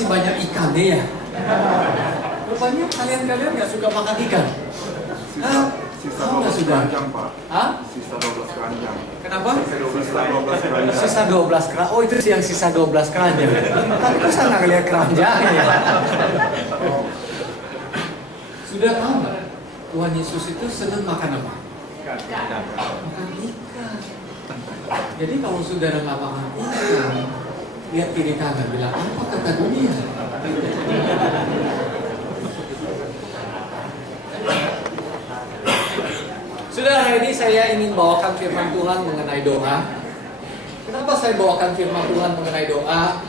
masih banyak ikannya ya. Rupanya kalian nggak suka makan ikan. Sisa 12 keranjang, Pak. Hah? Sisa 12 keranjang. Kenapa? Sisa 12 keranjang. Sisa 12 keranjang. Oh, itu yang sisa 12 keranjang. Tapi kok saya nggak lihat keranjangnya ya? Sudah tahu nggak? Tuhan Yesus itu senang makan apa? Makan ikan. Jadi kalau saudara nggak makan ikan, lihat kiri kanan bilang apa kata dunia? Sudah, hari ini saya ingin bawakan firman Tuhan mengenai doa. Kenapa saya bawakan firman Tuhan mengenai doa?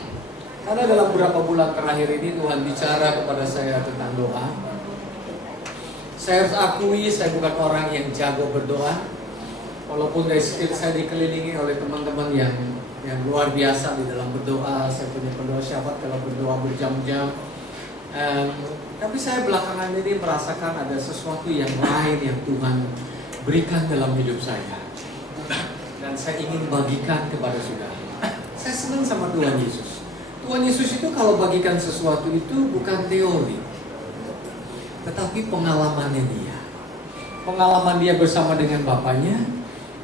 Karena dalam beberapa bulan terakhir ini Tuhan bicara kepada saya tentang doa. Saya harus akui saya bukan orang yang jago berdoa. Walaupun dari sekitar saya dikelilingi oleh teman-teman yang luar biasa di dalam berdoa. Saya punya pendoa syafaat kalau berdoa berjam-jam. Tapi saya belakangan ini merasakan ada sesuatu yang lain yang Tuhan berikan dalam hidup saya. Dan saya ingin bagikan kepada saudara. Saya senang sama Tuhan Yesus. Tuhan Yesus itu kalau bagikan sesuatu itu bukan teori, tetapi pengalamannya dia. Pengalaman dia bersama dengan Bapaknya,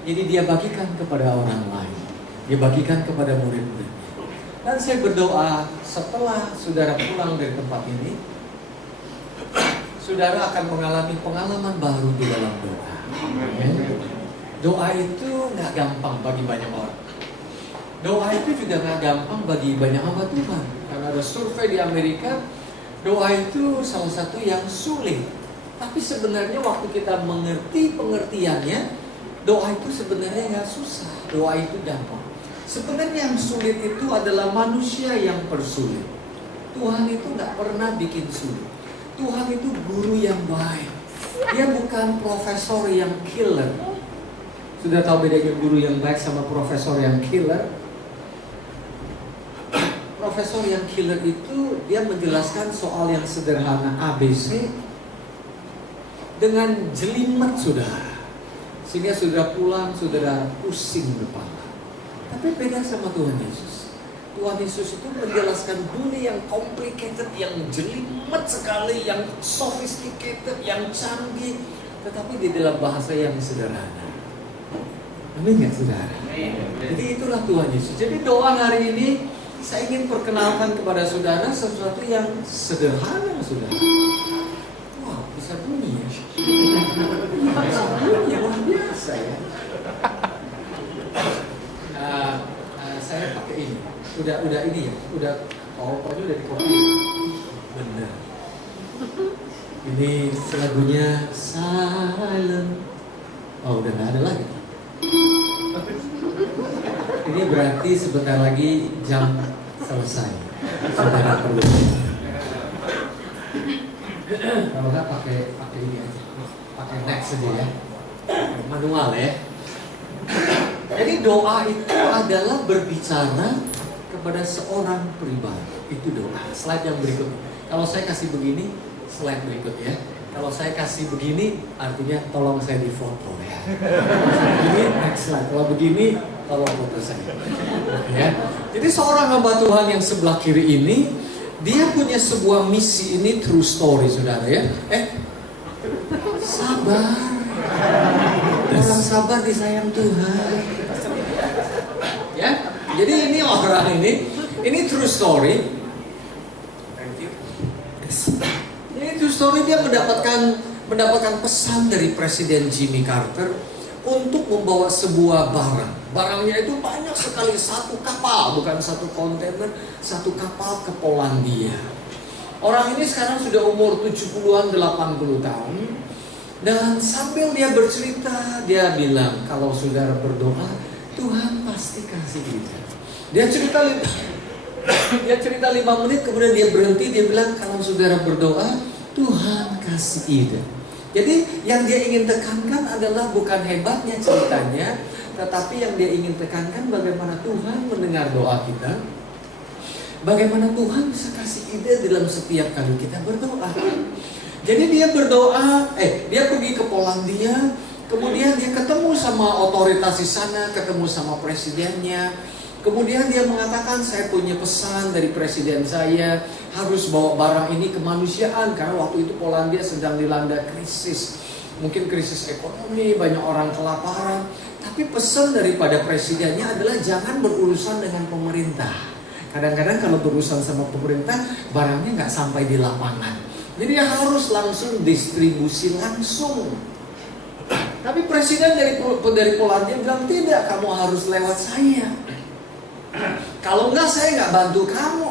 jadi dia bagikan kepada orang lain. Dia bagikan kepada murid-muridnya. Dan saya berdoa setelah saudara pulang dari tempat ini, saudara akan mengalami pengalaman baru di dalam doa. Doa itu nggak gampang bagi banyak orang. Doa itu juga nggak gampang bagi banyak hamba Tuhan. Karena ada survei di Amerika, doa itu salah satu yang sulit. Tapi sebenarnya waktu kita mengerti pengertiannya, doa itu sebenarnya nggak susah. Doa itu gampang. Sebenarnya yang sulit itu adalah manusia yang persulit. Tuhan itu nggak pernah bikin sulit. Tuhan itu guru yang baik. Dia bukan profesor yang killer. Sudah tahu bedanya guru yang baik sama profesor yang killer? Profesor yang killer itu dia menjelaskan soal yang sederhana ABC dengan jelimet saudara, sehingga saudara pulang saudara pusing kepala. Tapi beda sama Tuhan Yesus. Tuhan Yesus itu menjelaskan dunia yang complicated, yang jelimet sekali, yang sophisticated, yang canggih, tetapi di dalam bahasa yang sederhana. Amin nggak saudara? Jadi itulah Tuhan Yesus. Jadi doa hari ini saya ingin perkenalkan kepada saudara sesuatu yang sederhana saudara. Wah, bisa bunyi ya? Bisa bunyi, luar biasa ya. Saya pakai ini. Udah ini ya, pokoknya udah dikopi. Benar. Ini lagunya Silent. Oh, udah nggak ada lagi. Ini berarti sebentar lagi jam selesai. Saudara perlu. Kalau nggak pakai ini aja, pakai next saja ya, manual ya. Jadi doa itu adalah berbicara kepada seorang pribadi. Itu doa. Slide yang berikut. Kalau saya kasih begini, slide berikut ya. Kalau saya kasih begini, artinya tolong saya difoto ya. Begini, next slide. Kalau begini, tolong foto saya. Ya. Jadi seorang hamba Tuhan yang sebelah kiri ini, dia punya sebuah misi, ini true story saudara ya. Sabar. Orang sabar disayang Tuhan. Ya. Jadi ini orang ini true story. Thank you. Ini true story, dia mendapatkan pesan dari Presiden Jimmy Carter untuk membawa sebuah barang. Barangnya itu banyak sekali, satu kapal, bukan satu kontainer, satu kapal ke Polandia. Orang ini sekarang sudah umur 70-an, 80 tahun. Dan sambil dia bercerita, dia bilang, kalau saudara berdoa, Tuhan pasti kasih kita. Dia cerita 5 menit, kemudian dia berhenti, dia bilang, kalau saudara berdoa, Tuhan kasih ide. Jadi yang dia ingin tekankan adalah bukan hebatnya ceritanya, tetapi yang dia ingin tekankan bagaimana Tuhan mendengar doa kita, bagaimana Tuhan bisa kasih ide dalam setiap kali kita berdoa. Jadi dia berdoa, dia pergi ke Polandia, kemudian dia ketemu sama otoritas di sana, ketemu sama presidennya, Kemudian dia mengatakan, saya punya pesan dari presiden saya, harus bawa barang ini ke kemanusiaan. Karena waktu itu Polandia sedang dilanda krisis. Mungkin krisis ekonomi, banyak orang kelaparan. Tapi pesan daripada presidennya adalah jangan berurusan dengan pemerintah. Kadang-kadang kalau berurusan sama pemerintah, barangnya nggak sampai di lapangan. Jadi harus langsung distribusi langsung. Tapi presiden dari Polandia bilang, tidak, kamu harus lewat saya. Kalau enggak, saya nggak bantu kamu.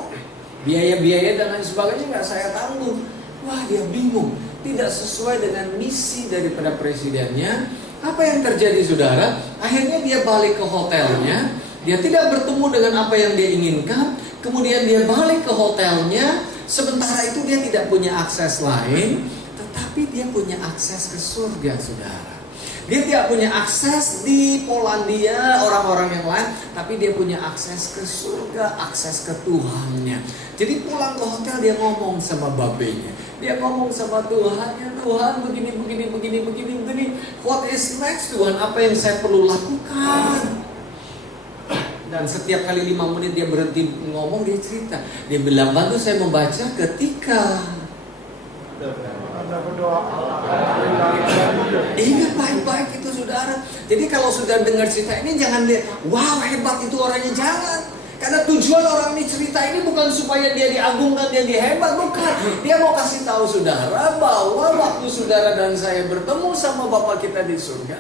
Biaya-biaya dan lain sebagainya nggak saya tanggung. Wah, dia bingung. Tidak sesuai dengan misi daripada presidennya. Apa yang terjadi, saudara? Akhirnya dia balik ke hotelnya. Dia tidak bertemu dengan apa yang dia inginkan. Kemudian dia balik ke hotelnya. Sementara itu dia tidak punya akses lain. Tetapi dia punya akses ke surga, saudara. Dia tidak punya akses di Polandia, orang-orang yang lain, tapi dia punya akses ke surga, akses ke Tuhannya. Jadi pulang ke hotel dia ngomong sama babenya. Dia ngomong sama Tuhannya, Tuhan begini. What is next, Tuhan? Apa yang saya perlu lakukan? Dan setiap kali 5 menit dia berhenti ngomong, dia cerita. Dia bilang, bantu saya membaca ketika ingat baik-baik itu, saudara. Jadi kalau sudah dengar cerita ini, jangan lihat, wow hebat itu orangnya, jangan. Karena tujuan orang ini cerita ini bukan supaya dia diagungkan, dia hebat, bukan. Dia mau kasih tahu saudara bahwa waktu saudara dan saya bertemu sama Bapak kita di surga,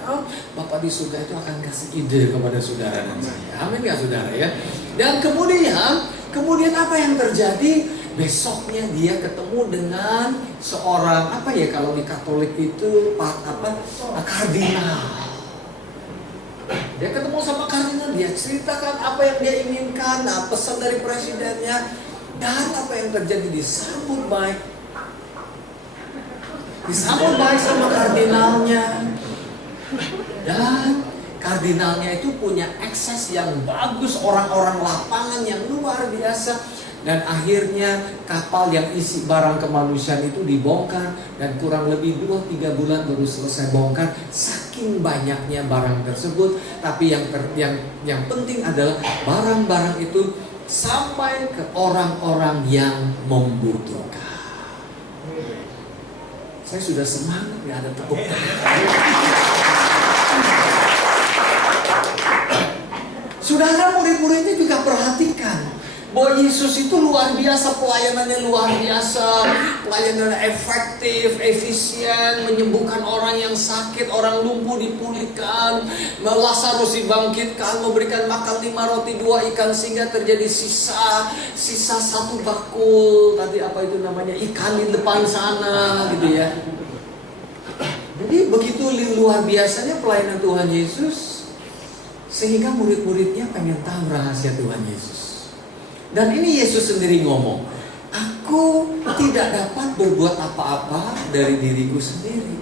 Bapak di surga itu akan kasih ide kepada saudara dan saya. Amin ya, saudara ya. Dan kemudian apa yang terjadi? Besoknya dia ketemu dengan seorang, apa ya kalau di Katolik itu kardinal. Dia ketemu sama kardinal, dia ceritakan apa yang dia inginkan, pesan dari presidennya, dan apa yang terjadi, disambut baik sama kardinalnya. Dan kardinalnya itu punya akses yang bagus, orang-orang lapangan yang luar biasa. Dan akhirnya kapal yang isi barang kemanusiaan itu dibongkar. Dan kurang lebih 2-3 bulan baru selesai bongkar. Saking banyaknya barang tersebut. Tapi yang penting adalah barang-barang itu sampai ke orang-orang yang membutuhkan. Saya sudah semangat, ya, ada tepuk tangan. Saudara, murid-muridnya juga perhatikan bahwa Yesus itu luar biasa, pelayanannya luar biasa, pelayanannya efektif, efisien, menyembuhkan orang yang sakit, orang lumpuh dipulihkan, Lazarus dibangkitkan, memberikan makan 5 roti 2 ikan sehingga terjadi sisa 1 bakul, tadi apa itu namanya, ikan di depan sana gitu ya. Jadi begitu luar biasanya pelayanan Tuhan Yesus, sehingga murid-muridnya pengen tahu rahasia Tuhan Yesus. Dan ini Yesus sendiri ngomong, aku tidak dapat berbuat apa-apa dari diriku sendiri.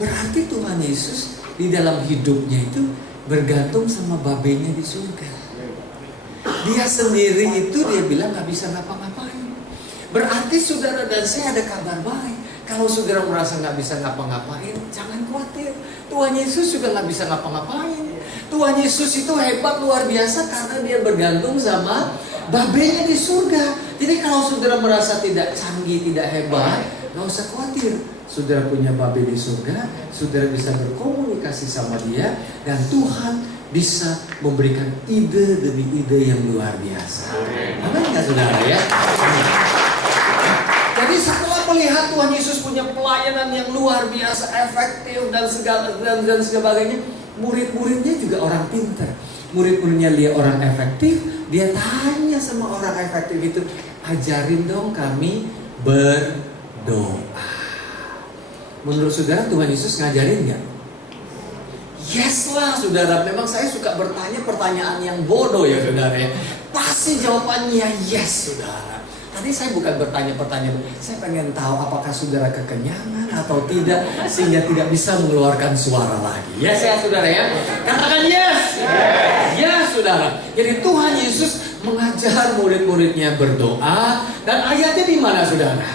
Berarti Tuhan Yesus di dalam hidupnya itu bergantung sama babenya di surga. Dia sendiri itu dia bilang gak bisa ngapa-ngapain. Berarti saudara dan saya ada kabar baik. Kalau saudara merasa gak bisa ngapa-ngapain, jangan khawatir. Tuhan Yesus juga gak bisa ngapa-ngapain. Tuhan Yesus itu hebat luar biasa karena dia bergantung sama babenya di surga. Jadi kalau saudara merasa tidak canggih, tidak hebat, gak usah khawatir. Saudara punya babe di surga, saudara bisa berkomunikasi sama dia, dan Tuhan bisa memberikan ide demi ide yang luar biasa. Amin gak saudara ya? Jadi setelah melihat Tuhan Yesus punya pelayanan yang luar biasa, efektif dan sebagainya, murid-muridnya juga orang pintar. Murid-muridnya lihat orang efektif, dia tanya sama orang efektif itu, ajarin dong kami berdoa. Menurut saudara Tuhan Yesus ngajarin nggak? Yes lah saudara, memang saya suka bertanya pertanyaan yang bodoh ya saudara ya. Pasti jawabannya yes saudara. Tadi saya bukan bertanya pertanyaan, saya pengen tahu apakah saudara kekenyangan atau tidak, sehingga tidak bisa mengeluarkan suara lagi. Yes ya saudara ya, katakan yes. Yes saudara. Jadi Tuhan Yesus mengajar murid-muridnya berdoa, dan ayatnya di mana saudara?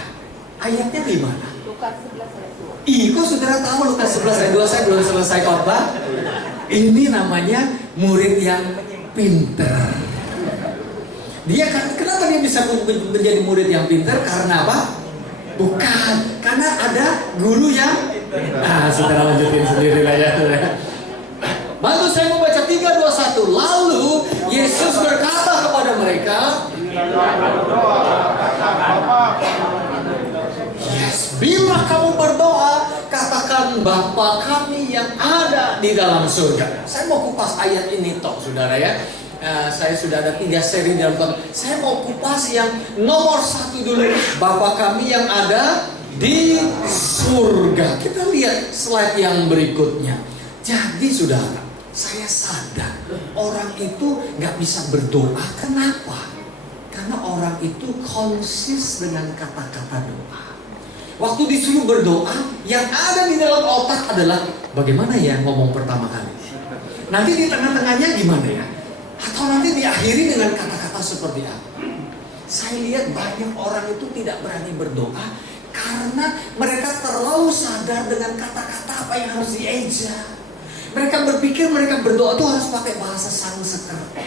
Ayatnya di mana? Lukas 11 ayat 2. Kok saudara tahu Lukas 11 ayat 2? Saya belum selesai khotbah. Ini namanya murid yang pintar. Dia kan, kenapa dia bisa menjadi murid yang pintar? Karena apa? Bukan, karena ada guru yang saudara lanjutin sendiri lah ya. Bantu saya membaca 3, 2, 1. Lalu Yesus berkata kepada mereka, yes, bila kamu berdoa, katakan Bapa kami yang ada di dalam surga. Saya mau kupas ayat ini toh, saudara ya. Saya sudah ada 3 seri dalam Tuhan. Saya mau kupas yang nomor 1 dulu. Bapa kami yang ada di surga. Kita lihat slide yang berikutnya. Jadi saudara, saya sadar orang itu gak bisa berdoa. Kenapa? Karena orang itu konsis dengan kata-kata doa. Waktu disuruh berdoa, yang ada di dalam otak adalah bagaimana ya ngomong pertama kali. Nanti di tengah-tengahnya gimana ya? Atau nanti diakhiri dengan kata-kata seperti apa? Saya lihat banyak orang itu tidak berani berdoa karena mereka terlalu sadar dengan kata-kata apa yang harus dieja. Mereka berpikir mereka berdoa itu harus pakai bahasa Sanskerta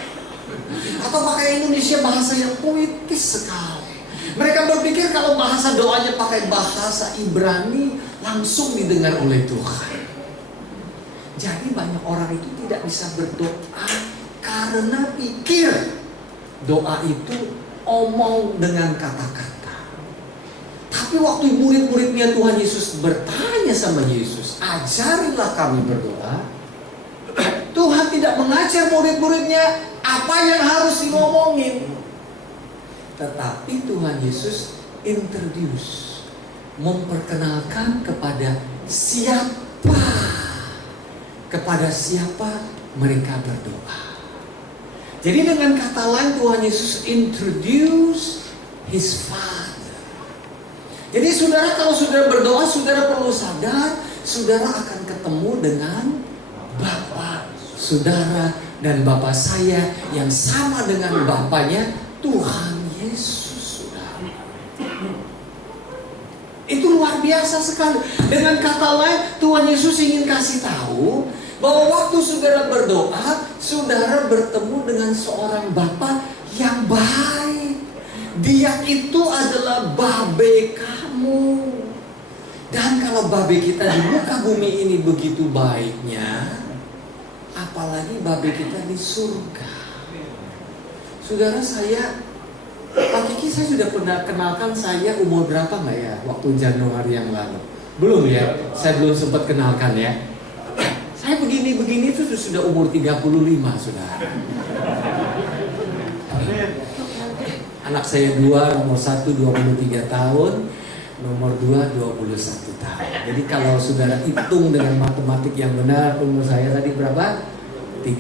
atau pakai Indonesia, bahasa yang puitis sekali. Mereka berpikir kalau bahasa doanya pakai bahasa Ibrani langsung didengar oleh Tuhan. Jadi banyak orang itu tidak bisa berdoa karena pikir doa itu omong dengan kata-kata. Tapi waktu murid-muridnya Tuhan Yesus bertanya sama Yesus, ajarilah kami berdoa. Tuhan tidak mengajar murid-muridnya apa yang harus diomongin. Tetapi Tuhan Yesus introduce, memperkenalkan kepada siapa mereka berdoa. Jadi dengan kata lain Tuhan Yesus introduce His Father. Jadi saudara, kalau saudara berdoa, saudara perlu sadar, saudara akan ketemu dengan Bapa saudara dan Bapa saya yang sama dengan Bapanya Tuhan Yesus, saudara. Itu luar biasa sekali. Dengan kata lain, Tuhan Yesus ingin kasih tahu bahwa waktu saudara berdoa, saudara bertemu dengan seorang Bapa yang baik. Dia itu adalah Babe kamu. Dan kalau Babe kita di muka bumi ini begitu baiknya, apalagi Babe kita di surga. Saudara, Pak Kiki, saya sudah pernah kenalkan saya umur berapa nggak ya waktu Januari yang lalu? Belum ya, saya belum sempat kenalkan ya. Saya begini-begini itu sudah umur 35, saudara. Anak saya 2, nomor 1 23 tahun, nomor 2 21 tahun. Jadi kalau saudara hitung dengan matematik yang benar, umur saya tadi berapa? 35.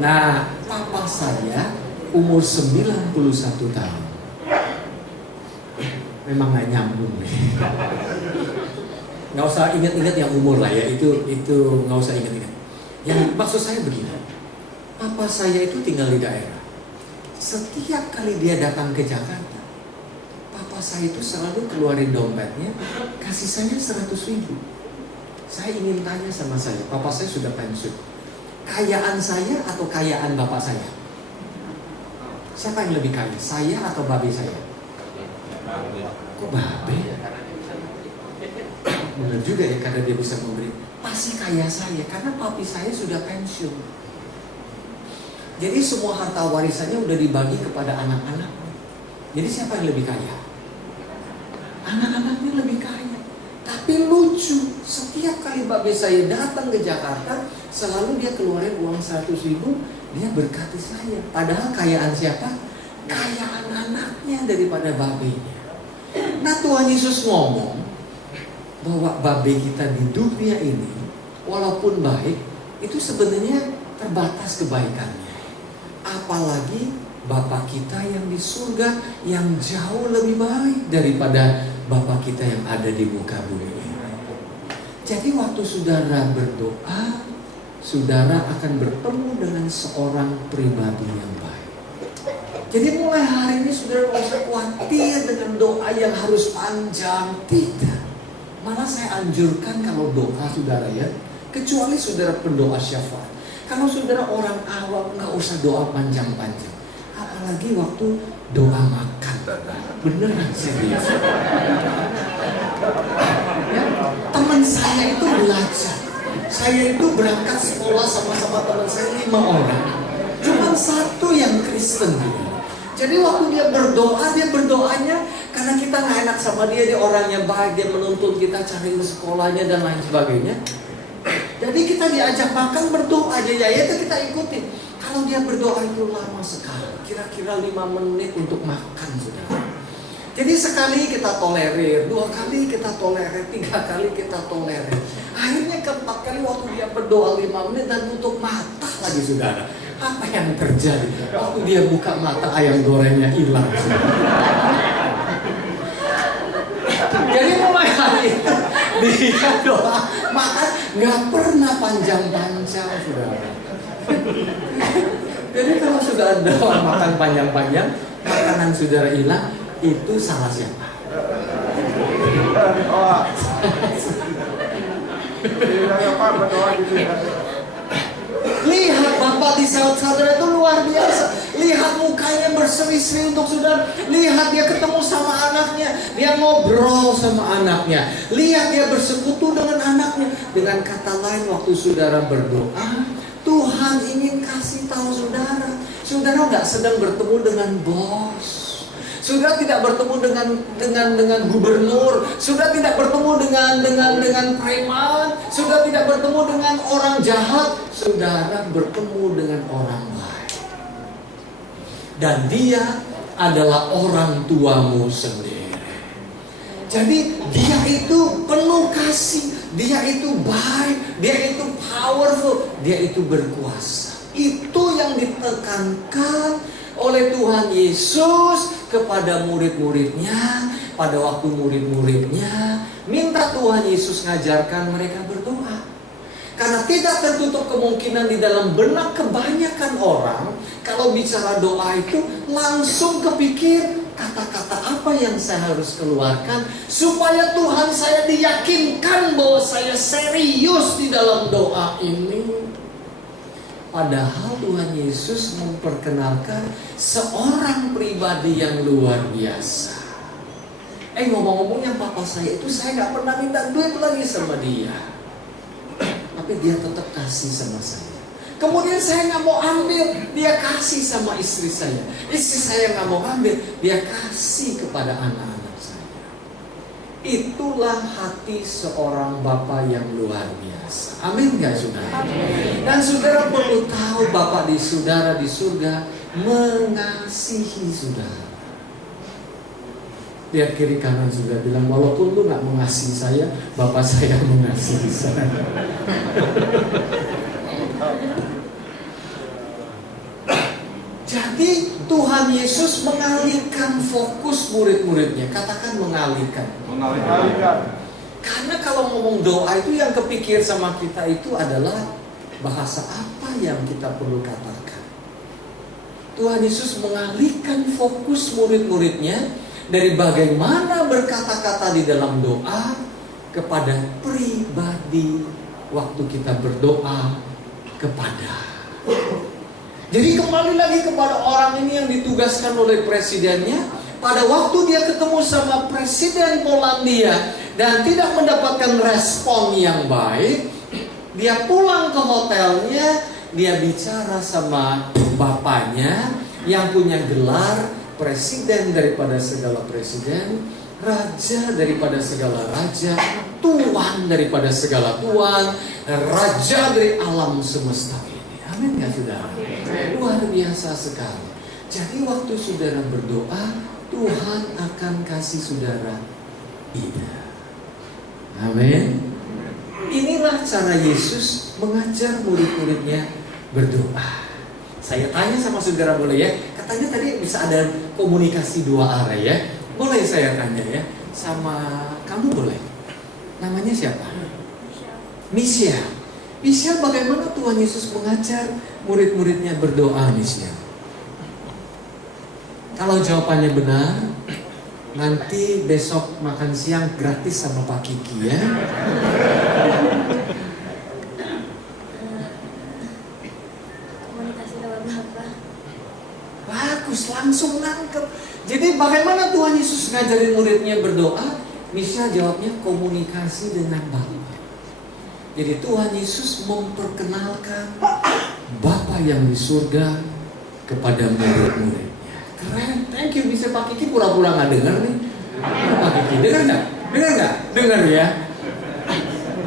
Nah, papa saya umur 91 tahun. Memang gak nyambung nih. Gak usah ingat-ingat yang umur lah ya, itu gak usah ingat-ingat. Yang maksud saya begini, papa saya itu tinggal di daerah. Setiap kali dia datang ke Jakarta, papa saya itu selalu keluarin dompetnya, kasih saya 100.000. Saya ingin tanya sama saya, papa saya sudah pensiun, kayaan saya atau kayaan bapak saya? Siapa yang lebih kaya, saya atau babe saya? Kok babe? Benar juga ya, karena dia bisa memberi. Pasti kaya saya, karena papi saya sudah pensiun. Jadi semua harta warisannya udah dibagi kepada anak-anak. Jadi siapa yang lebih kaya? Anak-anaknya lebih kaya. Tapi lucu, setiap kali babe saya datang ke Jakarta, selalu dia keluarin uang 100.000, dia berkati saya. Padahal kayaan siapa? Kayaan anaknya daripada babenya. Nah, Tuhan Yesus ngomong bahwa babe kita di dunia ini, walaupun baik, itu sebenarnya terbatas kebaikannya. Apalagi Bapa kita yang di surga yang jauh lebih baik daripada Bapa kita yang ada di muka bumi ini. Jadi waktu saudara berdoa, saudara akan bertemu dengan seorang pribadi yang baik. Jadi mulai hari ini saudara tidak usah khawatir dengan doa yang harus panjang. Tidak. Malah saya anjurkan kalau doa saudara ya, Kecuali saudara pendoa syafaat. Kalau saudara orang awam nggak usah doa panjang-panjang. Apalagi waktu doa makan. Beneran serius. Ya, teman saya itu belajar. Saya itu berangkat sekolah sama-sama teman saya 5 orang. Cuma 1 yang Kristen gitu. Jadi waktu dia berdoanya karena kita nggak enak sama dia orangnya baik, dia menuntut kita cari sekolahnya dan lain sebagainya. Jadi kita diajak makan berdoa aja ya itu kita ikutin. Kalau dia berdoa itu lama sekali, kira-kira 5 menit untuk makan saudara. Jadi sekali kita tolerir, 2 kali kita tolerir, 3 kali kita tolerir. Akhirnya keempat kali waktu dia berdoa 5 menit dan tutup mata lagi saudara. Apa yang terjadi? Waktu dia buka mata ayam gorengnya hilang. Jadi mulai hari itu dia doa makan nggak pernah panjang-panjang saudara. Jadi kalau sudah doa makan panjang-panjang, makanan saudara hilang, itu salah siapa? Lihat Bapak di saudara itu luar biasa. Lihat mukanya berseri-seri untuk saudara. Lihat dia ketemu sama anaknya, dia ngobrol sama anaknya. Lihat dia bersekutu dengan anaknya. Dengan kata lain waktu saudara berdoa, Tuhan ingin kasih tahu saudara. Saudara nggak sedang bertemu dengan bos. Saudara tidak bertemu dengan gubernur, saudara tidak bertemu dengan preman, saudara tidak bertemu dengan orang jahat, saudara bertemu dengan orang baik. Dan dia adalah orang tuamu sendiri. Jadi dia itu penuh kasih, dia itu baik, dia itu powerful, dia itu berkuasa. Itu yang ditekankan oleh Tuhan Yesus kepada murid-muridnya. Pada waktu murid-muridnya minta Tuhan Yesus ngajarkan mereka berdoa. Karena tidak tertutup kemungkinan di dalam benak kebanyakan orang, kalau bicara doa itu langsung kepikir kata-kata apa yang saya harus keluarkan supaya Tuhan saya diyakinkan bahwa saya serius di dalam doa ini. Padahal Tuhan Yesus memperkenalkan seorang pribadi yang luar biasa. Ngomong-ngomong yang papa saya itu saya gak pernah minta duit lagi sama dia. Tapi dia tetap kasih sama saya. Kemudian saya gak mau ambil, dia kasih sama istri saya. Istri saya gak mau ambil, dia kasih kepada anak-anak saya. Itulah hati seorang Bapa yang luar biasa. Amin gak saudara? Dan saudara perlu tahu Bapa di saudara di surga mengasihi saudara. Lihat kiri kanan saudara, bilang walaupun lu gak mengasihi saya, Bapa saya mengasihi saya. Jadi Tuhan Yesus mengalihkan fokus murid-muridnya. Katakan mengalihkan. Karena kalau ngomong doa itu yang kepikir sama kita itu adalah bahasa apa yang kita perlu katakan. Tuhan Yesus mengalihkan fokus murid-muridnya dari bagaimana berkata-kata di dalam doa kepada pribadi waktu kita berdoa kepada. Jadi kembali lagi kepada orang ini yang ditugaskan oleh presidennya. Pada waktu dia ketemu sama presiden Polandia dan tidak mendapatkan respon yang baik, dia pulang ke hotelnya, dia bicara sama bapaknya yang punya gelar presiden daripada segala presiden, raja daripada segala raja, tuan daripada segala tuan, raja dari alam semesta ini. Amin gak saudara? Luar biasa sekali. Jadi waktu saudara berdoa, Tuhan akan kasih saudara ide. Amin. Inilah cara Yesus mengajar murid-muridnya berdoa. Saya tanya sama saudara boleh ya? Katanya tadi bisa ada komunikasi 2 arah ya. Boleh saya tanya ya? Sama kamu boleh? Namanya siapa? Michelle. Michelle, bagaimana Tuhan Yesus mengajar murid-muridnya berdoa, Michelle? Kalau jawabannya benar, nanti besok makan siang gratis sama Pak Kiki ya. Bagus, langsung nangkep. Jadi bagaimana Tuhan Yesus ngajarin muridnya berdoa? Misha jawabnya komunikasi dengan Bapa. Jadi Tuhan Yesus memperkenalkan Bapa yang di surga kepada murid-muridnya. Keren, thank you. Bisa Pak Kiki pura-pura nggak dengar nih. Pak Kiki dengar nggak? Dengar nggak? Dengar ya.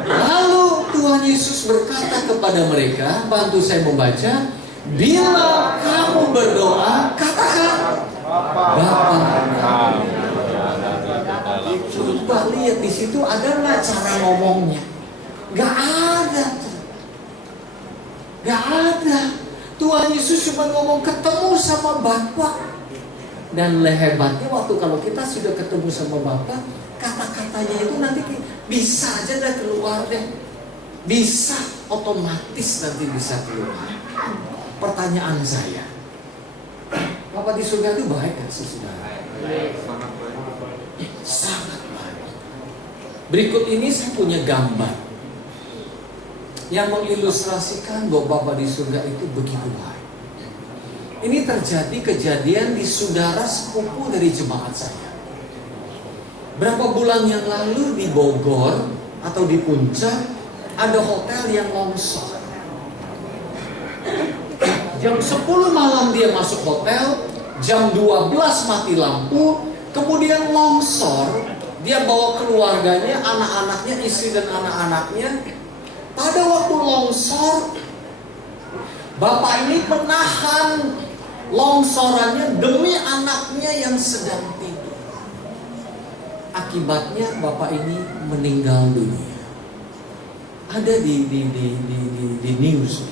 Lalu Tuhan Yesus berkata kepada mereka, bantu saya membaca. Bila kamu berdoa, katakan Bapa. Coba lihat di situ ada nggak cara ngomongnya? Gak ada. Gak ada. Tuhan Yesus cuma ngomong ketemu sama Bapa. Dan hebatnya waktu kalau kita sudah ketemu sama Bapa, kata-katanya itu nanti bisa aja dah keluar deh. Bisa otomatis nanti bisa keluar. Pertanyaan saya, Bapak di surga itu baik gak sih saudara? Sangat baik. Sangat baik. Berikut ini saya punya gambar yang mengilustrasikan bahwa Bapak di surga itu begitu baik. Ini terjadi kejadian di saudara sepupu dari jemaat saya. Berapa bulan yang lalu di Bogor atau di Puncak ada hotel yang longsor. Jam 10 malam dia masuk hotel, jam 12 mati lampu, kemudian longsor. Dia bawa keluarganya, anak-anaknya, istri dan anak-anaknya. Pada waktu longsor, bapak ini menahan longsorannya demi anaknya yang sedang tidur. Akibatnya bapak ini meninggal dunia. Ada di news.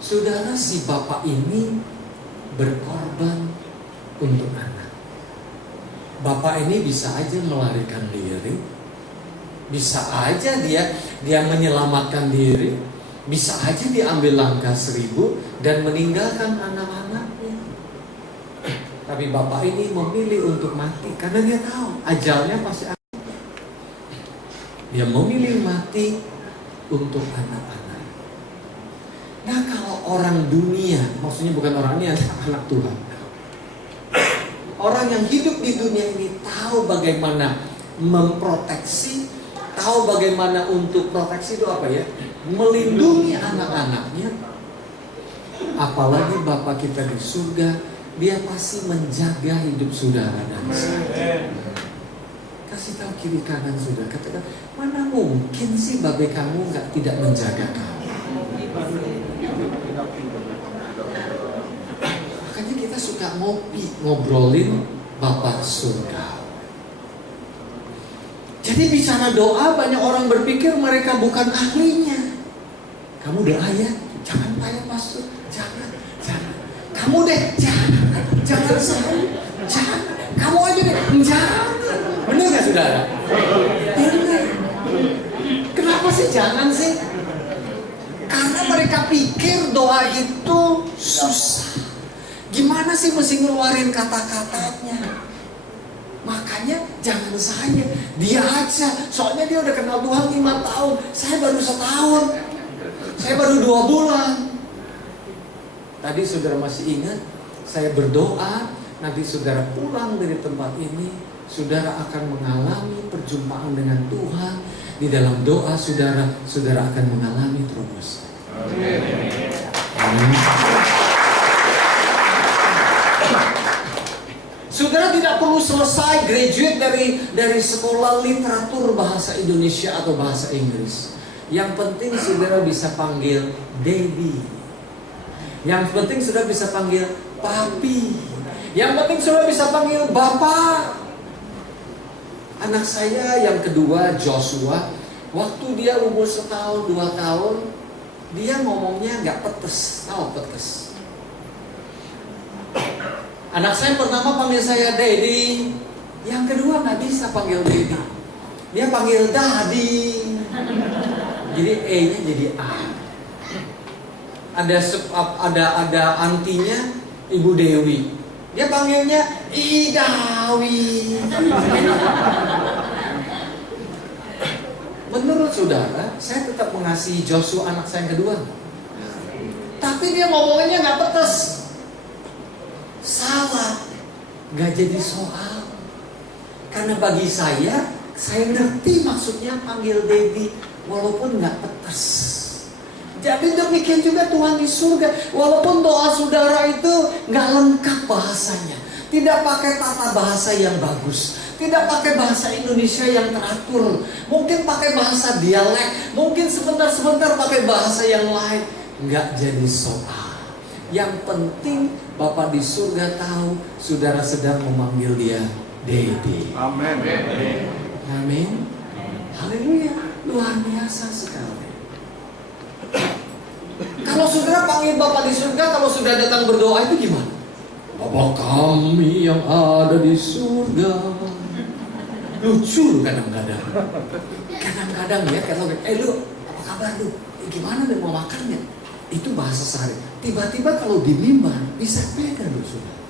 Saudara, si bapak ini berkorban untuk anak. Bapak ini bisa aja melarikan diri, bisa aja dia menyelamatkan diri, bisa aja diambil langkah 1000 dan meninggalkan anak-anaknya. Tapi bapak ini memilih untuk mati karena dia tahu ajalnya pasti akan. Dia memilih mati untuk anak-anak. Nah, kalau orang dunia, maksudnya bukan orang ini, anak Tuhan. Orang yang hidup di dunia ini tahu bagaimana memproteksi, tahu bagaimana untuk proteksi itu apa ya? Melindungi anak-anaknya. Apalagi Bapa kita di surga, dia pasti menjaga hidup saudara dan saya. Kasih tahu kiri kanan saudara, katakan, mana mungkin sih babe kamu tidak menjaga kamu? Makanya kita suka ngobrolin Bapa surga. Jadi bicara doa, banyak orang berpikir mereka bukan ahlinya. Kamu doa ya, jangan payah pastor, jangan. Kamu deh, jangan saya, jangan. Kamu aja deh, jangan. Benar nggak saudara? Benar. Kenapa sih jangan sih? Karena mereka pikir doa itu susah. Gimana sih mesti ngeluarin kata-katanya? Makanya jangan saya, dia aja. Soalnya dia udah kenal Tuhan 5 tahun. Saya baru 1 tahun. Saya baru 2 bulan. Tadi saudara masih ingat, saya berdoa, nanti saudara pulang dari tempat ini, saudara akan mengalami perjumpaan dengan Tuhan. Di dalam doa saudara akan mengalami terobosan. Amin. Saudara tidak perlu selesai graduate dari sekolah literatur bahasa Indonesia atau bahasa Inggris. Yang penting saudara bisa panggil Daddy. Yang penting saudara bisa panggil Papi. Yang penting saudara bisa panggil Bapak. Anak saya yang kedua, Joshua, waktu dia umur 1 tahun, 2 tahun, dia ngomongnya nggak petes, tahu petes. Anak saya pertama panggil saya Daddy, yang kedua nggak bisa panggil Daddy, dia panggil Daddy. Jadi E-nya jadi A. Ada antinya Ibu Dewi, dia panggilnya Idawi. Menurut saudara, saya tetap mengasihi Joshua anak saya yang kedua. Tapi Tapi dia ngomongnya nggak petes. Salah, nggak jadi soal. Karena bagi saya ngerti maksudnya panggil Daddy, walaupun nggak petes. Jadi demikian juga Tuhan di surga, walaupun doa saudara itu nggak lengkap bahasanya, tidak pakai tata bahasa yang bagus, tidak pakai bahasa Indonesia yang teratur, mungkin pakai bahasa dialek, mungkin sebentar-sebentar pakai bahasa yang lain, nggak jadi soal. Yang penting Bapa di surga tahu saudara sedang memanggil dia Daddy. Amin. Amin. Haleluya. Luar biasa sekali. Kalau saudara panggil Bapa di surga, kalau sudah datang berdoa itu gimana? Bapa kami yang ada di surga. Lucu kadang-kadang. Kadang-kadang ya, kalau lu apa kabar lu? Gimana nih mau makannya? Itu bahasa sehari. Tiba-tiba kalau di mimbar bisa beda loh saudara.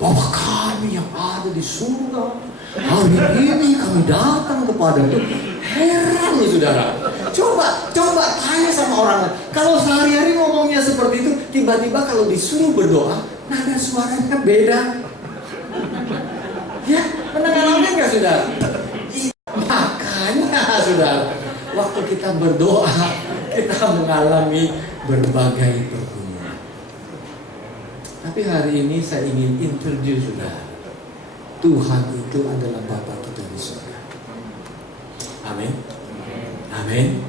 Bapa kami yang ada di surga, hari ini kami datang kepada Tuhan. Heran loh saudara. Coba tanya sama orang lain. Kalau sehari-hari ngomongnya seperti itu, tiba-tiba kalau disuruh berdoa, nada suaranya beda. Ya, pernah ngalamin nggak saudara? Makanya saudara, waktu kita berdoa, kita mengalami berbagai pergumulan. Tapi hari ini saya ingin introduce saudara, Tuhan itu adalah Bapa kita di surga. Amin. Amin.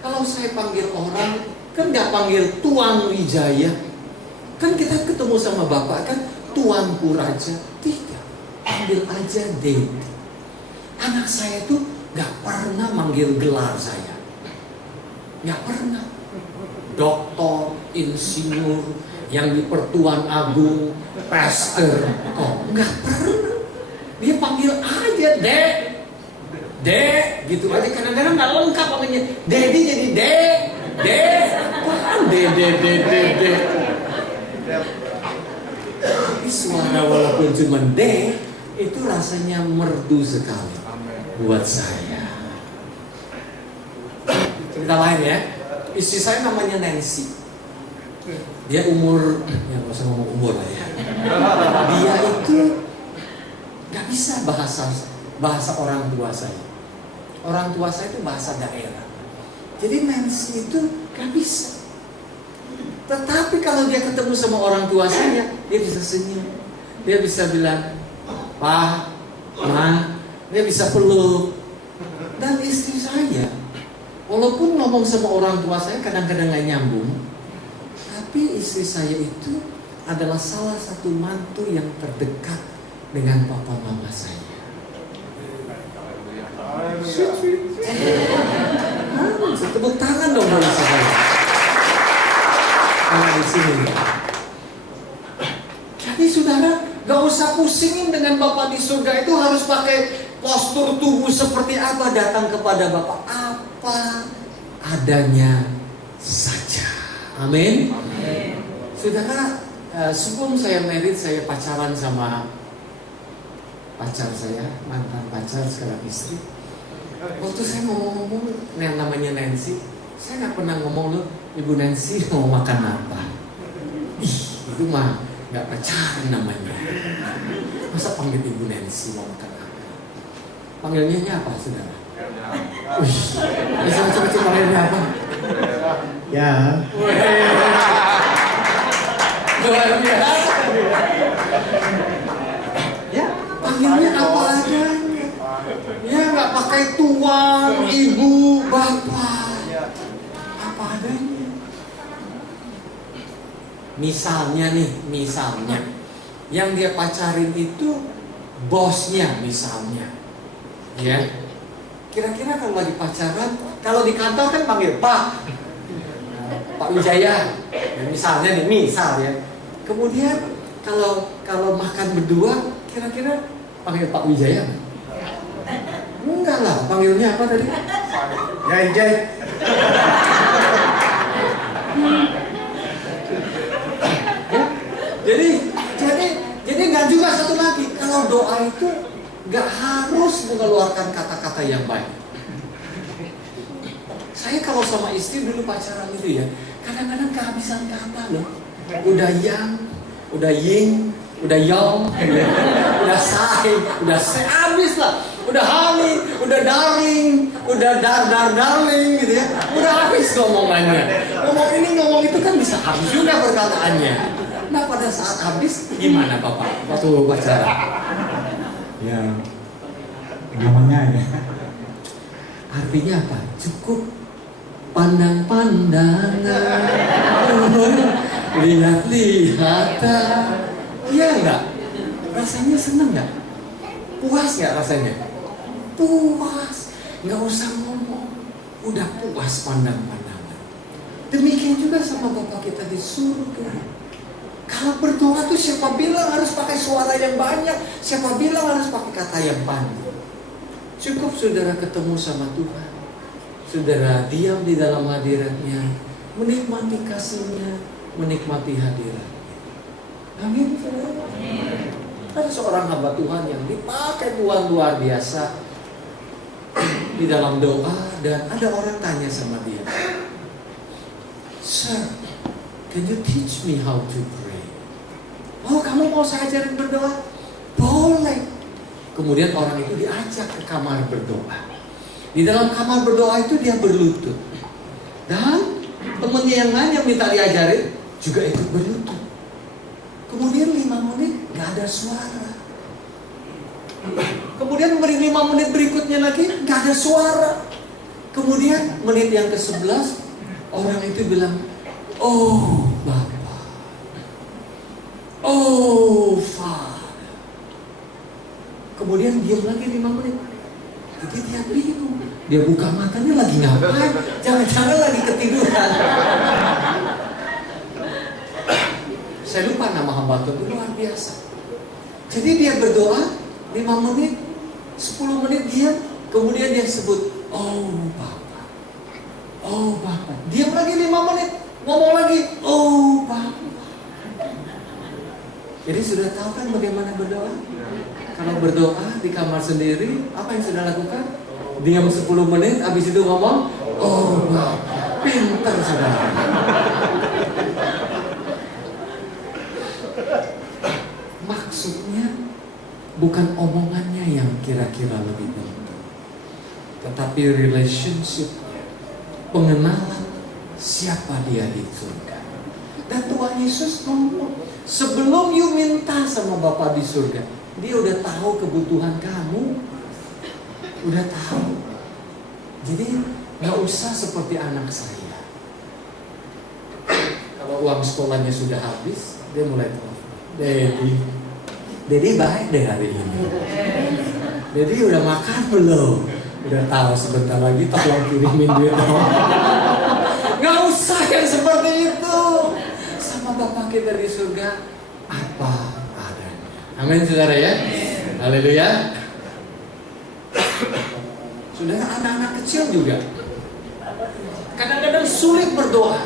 Kalau saya panggil orang, kan nggak panggil Tuan Wijaya. Kan kita ketemu sama Bapak kan Tuanku Raja. Tidak, panggil aja Daddy. Anak saya tuh nggak pernah manggil gelar saya, nggak pernah. Doktor, insinyur, yang di Pertuan Agung, pastor, nggak pernah. Dia panggil aja Dek, gitu aja. Kadang-kadang nggak lengkap namanya. Daddy jadi Dek, apaan Dek. Tapi suara walaupun cuma Dek, itu rasanya merdu sekali buat saya. Cerita lain ya. Istri saya namanya Nancy. Dia umur, ya nggak usah ngomong umur lah ya. Dia itu nggak bisa bahasa orang tua saya. Orang tua saya itu bahasa daerah. Jadi Nancy itu nggak bisa. Tetapi kalau dia ketemu sama orang tua saya, dia bisa senyum. Dia bisa bilang, Pak, Ma, dia bisa peluk. Dan istri saya, walaupun ngomong sama orang tua saya kadang-kadang gak nyambung, tapi istri saya itu adalah salah satu mantu yang terdekat dengan papa mama saya. Tepuk tangan dong buat saya. Di sini. Jadi saudara, gak usah pusingin dengan Bapak di surga itu harus pakai postur tubuh seperti apa datang kepada Bapak. Apa adanya saja. Amin. Saudara, sebelum saya married, saya pacaran sama pacar saya, mantan pacar sekarang istri. Waktu saya ngomong-ngomong yang namanya Nancy, saya gak pernah ngomong loh, Ibu Nancy mau makan apa. Itu mah gak pacaran namanya. Masa panggil Ibu Nancy mau makan apa? Panggilnya apa saudara? Coba panggilnya apa? Ya. Luar biasa. Ya, panggilnya apa adanya. Ya nggak pakai tuan, ibu, bapak. Apa adanya. Misalnya yang dia pacarin itu bosnya misalnya. Ya. Kira-kira kalau lagi pacaran, kalau di kantor kan panggil Pak Wijaya. Ya, misalnya nih, misal ya. Kemudian kalau makan berdua, kira-kira panggil Pak Wijaya? Enggak lah, panggilnya apa tadi? Jai. Jadi nggak juga satu lagi. Kalau doa itu nggak harus mengeluarkan kata-kata yang baik. Saya kalau sama istri dulu pacaran itu ya, kadang-kadang kehabisan kata loh. Udah yang, udah ying, udah yong, udah say, udah say, habis lah. Udah honey, udah darling, udah darling gitu ya. Udah habis ngomongannya. Ngomong ini, ngomong itu kan bisa habis juga perkataannya. Nah pada saat habis, gimana Bapak waktu pacaran? Ya, namanya ya. Artinya apa? Cukup pandang-pandangan, lihat-lihatan. Iya enggak? Rasanya seneng enggak? Puas enggak rasanya? Puas. Enggak usah ngomong. Udah puas pandang-pandangan. Demikian juga sama Bapak kita di surga. Kalau berdoa tuh siapa bilang harus pakai suara yang banyak? Siapa bilang harus pakai kata yang panjang? Cukup saudara ketemu sama Tuhan. Saudara diam di dalam hadiratnya, menikmati kasihnya, menikmati hadiratnya. Amin, saudara. Ada seorang hamba Tuhan yang dipakai Tuhan luar biasa di dalam doa, dan ada orang tanya sama dia, "Sir, can you teach me how to pray?" "Oh, kamu mau saya ajarin berdoa?" "Boleh." Kemudian orang itu diajak ke kamar berdoa. Di dalam kamar berdoa itu dia berlutut. Dan temannya yang lain yang minta diajarin juga ikut berlutut. Kemudian 5 menit gak ada suara. Kemudian 5 menit berikutnya lagi gak ada suara. Kemudian menit yang ke-11 orang itu bilang, "Oh Bapak, oh Father." Kemudian diam lagi 5 menit. Jadi dia bingung. Dia buka matanya lagi ngapain? Jangan-jangan lagi ketiduran. Saya lupa nama hamba Tuhan, luar biasa. Jadi dia berdoa 5 menit, 10 menit diam, kemudian dia sebut, "Oh Bapak, oh Bapak." Diam lagi 5 menit, ngomong lagi, "Oh Bapak." Jadi sudah tahu kan bagaimana berdoa? Kalau berdoa di kamar sendiri, apa yang sudah lakukan? Diam 10 menit, habis itu ngomong, "Oh Bapak." Pintar saudara. Maksudnya bukan omongannya yang kira-kira lebih penting, tetapi relationship-nya, pengenalan siapa dia di surga. Dan Tuhan Yesus ngomong, sebelum you minta sama Bapa di surga, dia udah tahu kebutuhan kamu, udah tahu. Jadi nggak usah seperti anak saya. Kalau uang sekolahnya sudah habis, dia mulai telepon, Dedi baik deh hari ini. Dedi udah makan belum? Udah tahu sebentar lagi tolong kirimin duit dong. Nggak usah yang seperti itu. Sama Bapak kita di surga apa adanya. Amin saudara ya. Haleluya. Saudara, anak-anak kecil juga kadang-kadang sulit berdoa.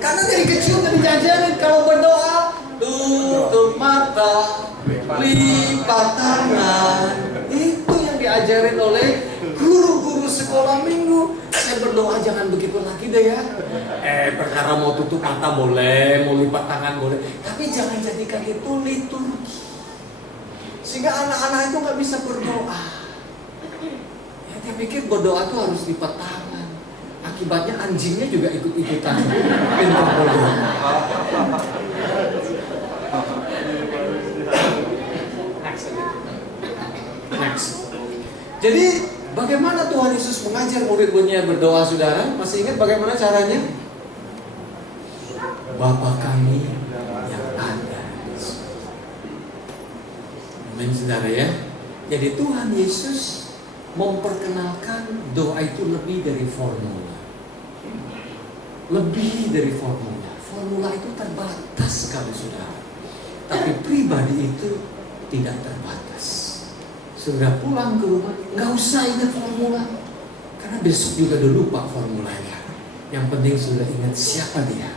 Karena dari kecil udah diajarin kalau berdoa tutup mata, lipat tangan. Itu yang diajarin oleh guru-guru sekolah minggu. Saya berdoa jangan begitu lagi deh ya. Perkara mau tutup mata boleh, mau lipat tangan boleh, tapi jangan jadikan itu liturgi, sehingga anak-anak itu nggak bisa berdoa. Ya, dia pikir berdoa itu harus lipat tangan. Akibatnya anjingnya juga ikut-ikutan pintar berdoa. Next. Jadi bagaimana Tuhan Yesus mengajar murid-muridnya berdoa, saudara? Masih ingat bagaimana caranya? Bapa kami yang ada di surga. Amin, saudara ya. Jadi Tuhan Yesus memperkenalkan doa itu lebih dari formula. Lebih dari formula. Formula itu terbatas sekali, saudara. Tapi pribadi itu tidak terbatas. Sudah pulang ke rumah, nggak usah ingat formula, karena besok juga udah lupa formulanya. Yang penting sudah ingat siapa dia,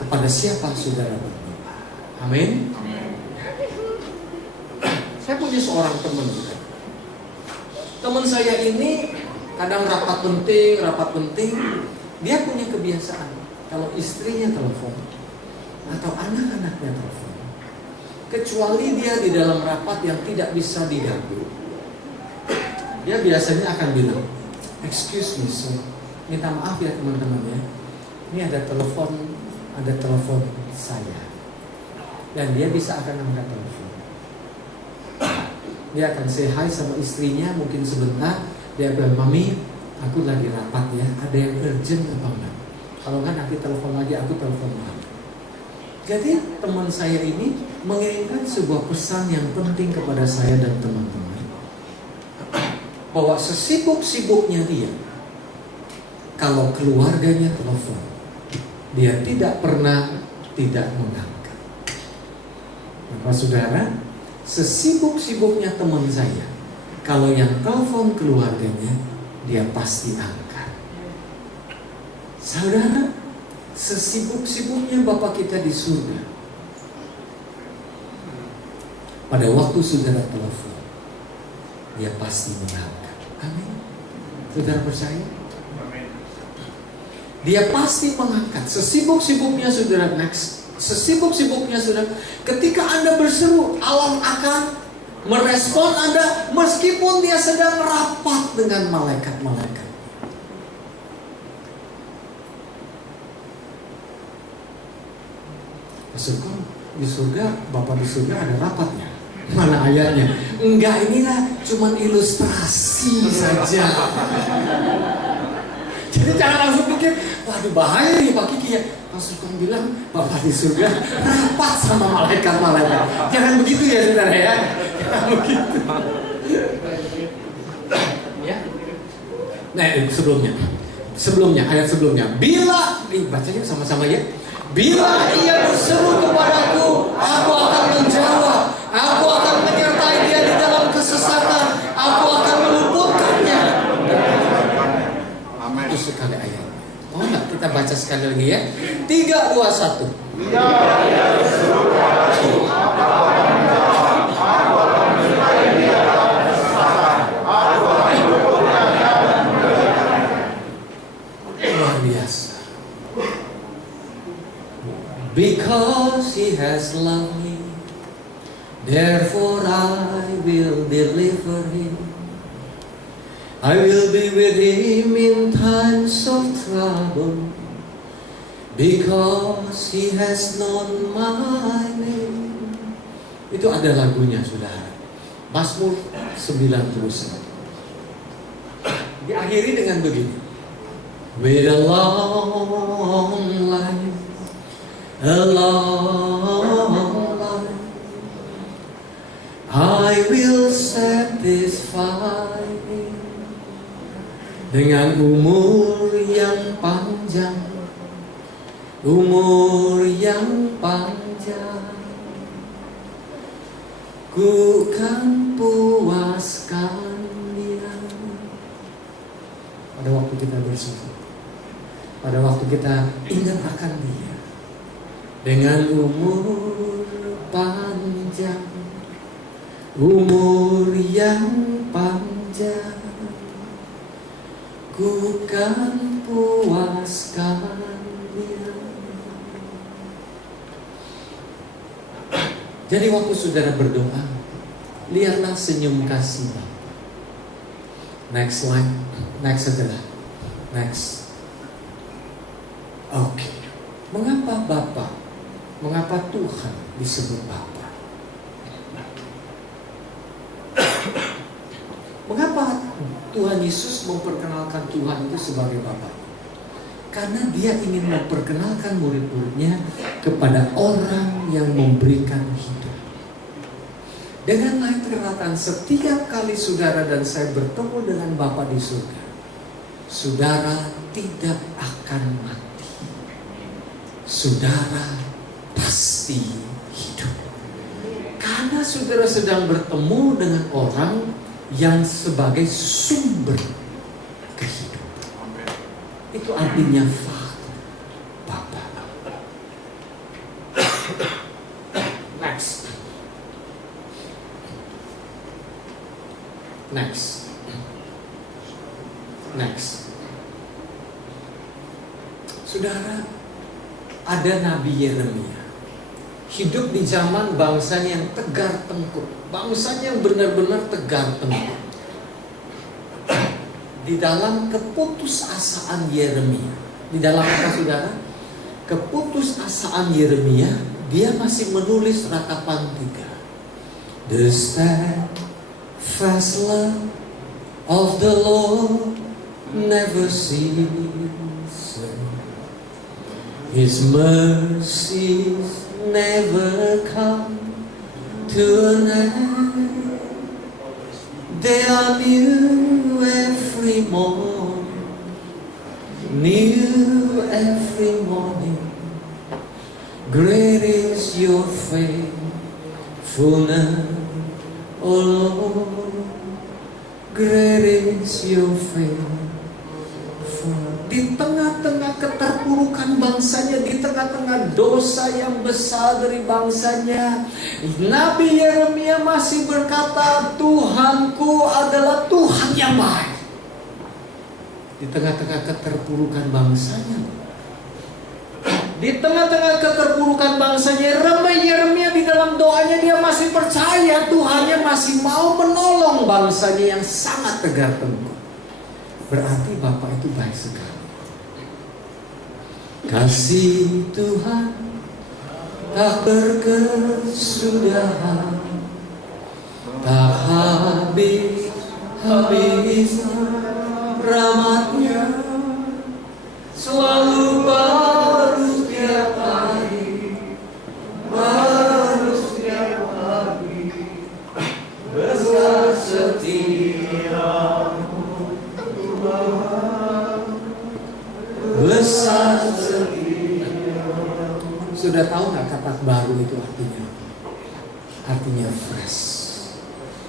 kepada siapa saudara berdoa. Amin. Saya punya seorang teman. Teman saya ini kadang rapat penting, Dia punya kebiasaan, kalau istrinya telepon atau anak-anaknya telepon, kecuali dia di dalam rapat yang tidak bisa diganggu, dia biasanya akan bilang, excuse me sir, minta maaf ya teman-teman ya, ini ada telepon saya. Dan dia bisa akan angkat telepon. Dia akan say hi sama istrinya mungkin sebentar. Dia bilang, mami, aku lagi rapat ya, ada yang urgent apa enggak? Kalau enggak nanti telepon lagi, aku telepon lagi. Jadi teman saya ini mengirimkan sebuah pesan yang penting kepada saya dan teman-teman, bahwa sesibuk-sibuknya dia, kalau keluarganya telepon, dia tidak pernah tidak mengangkat. Bapak saudara, sesibuk-sibuknya teman saya, kalau yang telepon keluarganya, dia pasti angkat. Saudara, sesibuk-sibuknya Bapak kita di surga, pada waktu saudara telepon, dia pasti mengangkat. Amin. Saudara percaya? Dia pasti mengangkat. Sesibuk-sibuknya saudara, sesibuk-sibuknya saudara, ketika Anda berseru, Allah akan merespon Anda meskipun dia sedang rapat dengan malaikat-malaikat. Maksudku, di surga, Bapak di surga ada rapatnya. Mana ayatnya? Enggak, inilah cuman ilustrasi saja. Jadi jangan langsung pikir, waduh bahaya nih Pak Kiki ya. Rasulullah bilang, Bapak di surga rapat sama malaikat-malaikat. Jangan begitu ya saudara ya. Jangan begitu. Ya. Nah, sebelumnya, ayat sebelumnya. Bila, bacanya sama-sama ya. Bila ia berseru kepadaku, aku akan menjawab. Aku akan menyertai dia di dalam kesesatan. Aku akan meluputkannya. Itu sekali ayat. Oh enggak, kita baca sekali lagi ya. 3, 2, 1. Bila ia berseru kepadaku, aku akan menjawab. Aku akan menyertai dia dalam kesesatan. Aku akan meluputkannya dan memberkatinya. Luar biasa. Because he has loved me, therefore I will deliver him. I will be with him in times of trouble, because he has known my name. Itu ada lagunya saudara, Mazmur 91. Diakhiri dengan begini. With a long life, a long life, I will satisfy him. Dengan umur yang panjang, umur yang panjang, ku kan puaskan dia. Pada waktu kita bersyukur, pada waktu kita ingat akan dia, dengan umur panjang, umur yang panjang, ku kan puaskan dia. Jadi waktu saudara berdoa, lihatlah senyum kasih Bapa. Next slide, next saudara, next. Oke. Mengapa Bapa? Mengapa Tuhan disebut Bapa? Mengapa Tuhan Yesus memperkenalkan Tuhan itu sebagai Bapa? Karena dia ingin memperkenalkan murid-muridnya kepada orang yang memberikan hidup. Dengan lain perkataan, setiap kali saudara dan saya bertemu dengan Bapa di surga, saudara tidak akan mati. Saudara pasti hidup. Karena saudara sedang bertemu dengan orang yang sebagai sumber kehidupan. Itu artinya Father, Bapa. Next. Next. Next. Saudara, ada Nabi Yeremia. Hidup di zaman bangsanya yang tegar tengkuk. Bangsanya yang benar-benar tegar tengkuk. Di dalam keputusasaan Yeremia. Di dalam apa saudara? Keputusasaan Yeremia, dia masih menulis ratapan 3. The steadfast love of the Lord never ceases. His mercies never come to an end. They are new every morning, new every morning. Great is your faithfulness, O Lord. Great is your faithfulness. Di tengah-tengah keterpurukan bangsanya, di tengah-tengah dosa yang besar dari bangsanya, Nabi Yeremia masih berkata, Tuhanku adalah Tuhan yang baik. Di tengah-tengah keterpurukan bangsanya, di tengah-tengah keterpurukan bangsanya, Yeremia di dalam doanya dia masih percaya Tuhannya masih mau menolong bangsanya yang sangat tegar tengkuk. Berarti Bapak itu baik sekali. Kasih Tuhan tak berkesudahan, tak habis rahmat-Nya, selalu baru setiap hari, baru setiap hari, besar setia-Mu besar setia. Sudah tahu nggak kata baru itu artinya? Artinya fresh.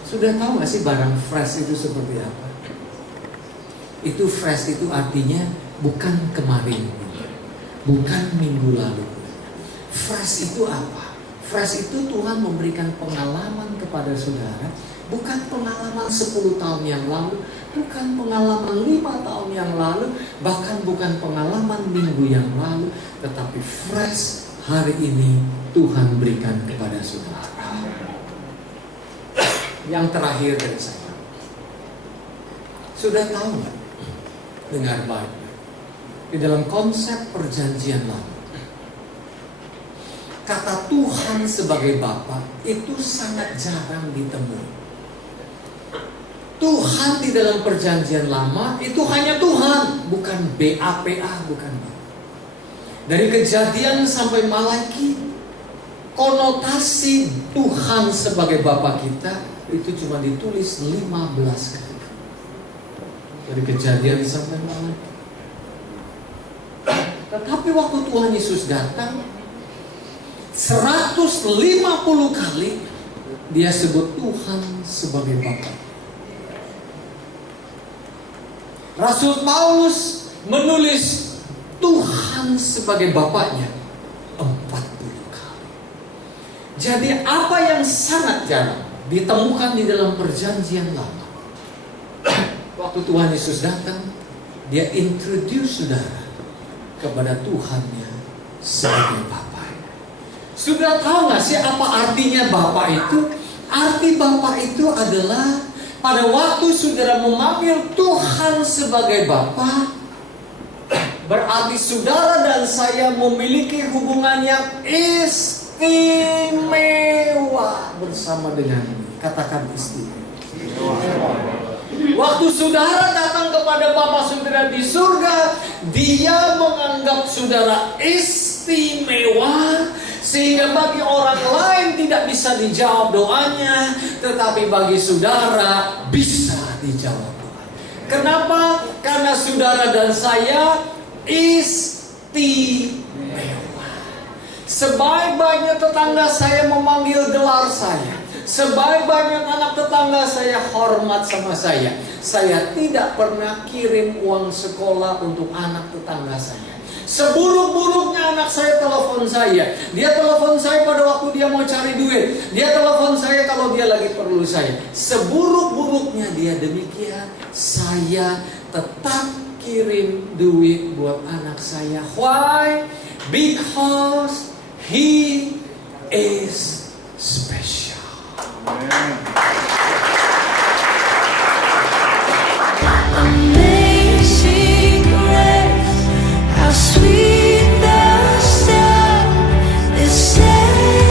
Sudah tahu nggak sih barang fresh itu seperti apa? Itu fresh itu artinya bukan kemarin, bukan minggu lalu. Fresh itu apa? Fresh itu Tuhan memberikan pengalaman kepada saudara. Bukan pengalaman 10 tahun yang lalu, bukan pengalaman 5 tahun yang lalu, bahkan bukan pengalaman minggu yang lalu, tetapi fresh hari ini Tuhan berikan kepada saudara. Yang terakhir dari saya, sudah tahu nggak? Dengar baik. Di dalam konsep perjanjian lama, kata Tuhan sebagai Bapa itu sangat jarang ditemui. Tuhan di dalam perjanjian lama itu hanya Tuhan, bukan BAPA, bukan. Dari Kejadian sampai Malaki, konotasi Tuhan sebagai Bapa kita itu cuma ditulis 15 kali. Dari Kejadian sampai Malaki. Tetapi waktu Tuhan Yesus datang, 150 kali dia sebut Tuhan sebagai Bapa. Rasul Paulus menulis Tuhan sebagai Bapaknya 40 kali. Jadi apa yang sangat jarang ditemukan di dalam perjanjian lama, waktu Tuhan Yesus datang, dia introduce saudara kepada Tuhannya sebagai Bapa. Sudah tahu gak sih apa artinya Bapa itu? Arti Bapa itu adalah pada waktu saudara memanggil Tuhan sebagai Bapa, berarti saudara dan saya memiliki hubungan yang istimewa bersama dengan Dia. Katakan istimewa. Waktu saudara datang kepada Bapa saudara di surga, Dia menganggap saudara istimewa, sehingga bagi orang lain tidak bisa dijawab doanya, tetapi bagi saudara bisa dijawab doa. Kenapa? Karena saudara dan saya istimewa. Sebaik-baiknya tetangga saya memanggil gelar saya, sebaik-baiknya anak tetangga saya hormat sama saya tidak pernah kirim uang sekolah untuk anak tetangga saya. Seburuk-buruknya anak saya telepon saya. Dia telepon saya pada waktu dia mau cari duit. Dia telepon saya kalau dia lagi perlu saya. Seburuk-buruknya dia demikian, saya tetap kirim duit buat anak saya. Why? Because he is special. Amen.